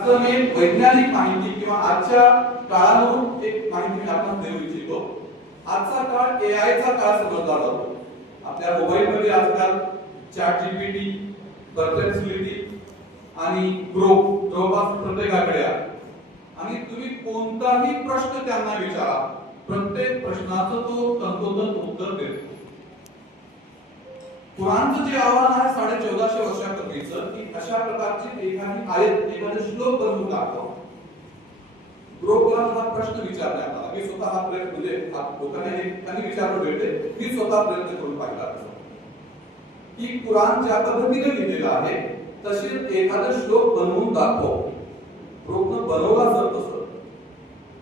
आता मी वैज्ञानिक माहिती किंवा आजच्या काळानुरूप एक माहिती मी आपल्याला देऊ इच्छितो. आजचा काळ एआय चा काळ समजला जातो. आपल्या मोबाईल मध्ये आजकाल चॅट जीपीटी, परप्लेक्सिटी आणि ग्रोक प्रत्येकाकडे आहे. आणि तुम्ही कोणताही प्रश्न त्यांना विचारा, प्रत्येक प्रश्नाचं तो तंतोतंत उत्तर देतो. कुराणचं जे आव्हान आहे 1450 वर्षापूर्वीचं की अशा प्रकारची एखादी आयत, एखादा श्लोक बनवून दाखवा. ग्रोकला हा प्रश्न विचारण्यात आला. मी स्वतः हा प्रयत्न म्हणजे लोकांनी विचारलं भेटले, मी स्वतः प्रयत्न करून पाहिला की कुराण ज्या पद्धतीने लिहिलेलं आहे तसे एखादा श्लोक बनवून दाखव. ग्रोकनं बनवला सर तसं,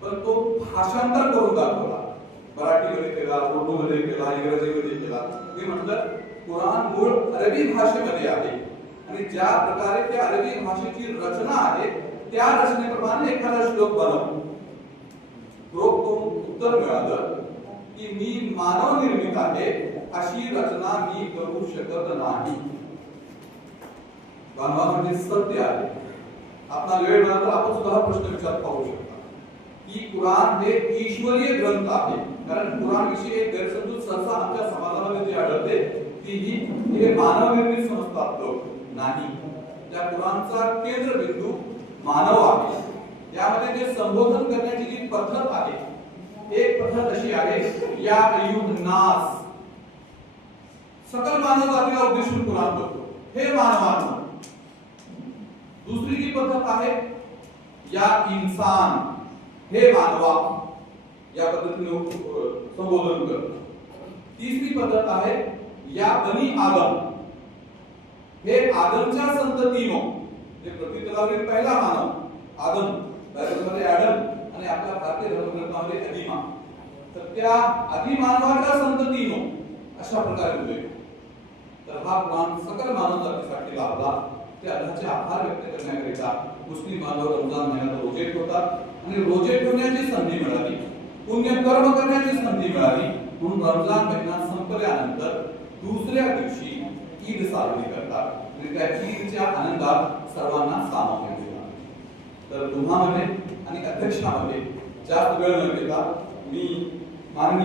पण तो भाषांतर करून दाखवला. मराठीमध्ये केला, उर्दूमध्ये केला, इंग्रजीमध्ये केला. मी म्हटलं कुराण मूळ अरबी भाषेमध्ये आहे आणि ज्या प्रकारे त्या अरबी भाषेची रचना आहे त्या रचनेप्रमाणे एखादा श्लोक बनव. ग्रोककडून उत्तर मिळालं की मी मानव निर्मित आहे, अशी रचना मी करू शकत नाही. म्हणजे सत्य आहे. आपला वेळ मिळाला तर आपण सुद्धा हा प्रश्न विचार पाहू शकता की कुराण हे ईश्वरीय ग्रंथ आहे. कारण कुराण विषयी एक गैरसमजूत सहसा आमच्या समाजामध्ये जे आढळते की हे मानव निर्मित समजतात लोक. नाही, त्या कुराणचा केंद्रबिंदू मानव आहे. यामध्ये जे संबोधन करण्याची जी पद्धत आहे, एक पद्धत अशी आहे या अय्युहन्नास, सकल मानव जातीला उद्देशून कुराण बोलतो, हे मानवांनो. दुसरी जी पद्धत आहे या इंसान, हे मानवा, या पद्धतीने संबोधन करतो. तिसरी पद्धत आहे या बनी आदम, हे आदमच्या संततीनो, जे पृथ्वीतलावरील पहिला मानव आदम, बायबलमध्ये ॲडम आणि आपल्या भारतीय धर्मग्रंथामध्ये आदिमा, तर त्या आदिमानवाच्या संततीनो अशा प्रकारे होते. तर हा कुराण सकल मानव जातीसाठी लाभला. ते अल्लाहचे आभार व्यक्त करण्याकरिता मुस्लिम बांधव रमजान महिन्यात रोजे ठेवतात आणि रोजे ठेवण्याची संधी मिळाली, पुण्यकर्म करण्याची संधी मिळाली म्हणून रमजान महिना संपल्यानंतर दुसऱ्या दिवशी ईद साजरी करतात आणि त्या ईदच्या आनंदात सर्वांना सामावून घेतात. तर तुम्हामध्ये आणि अध्यक्षामध्ये जास्त वेळ न घेता मी माननीय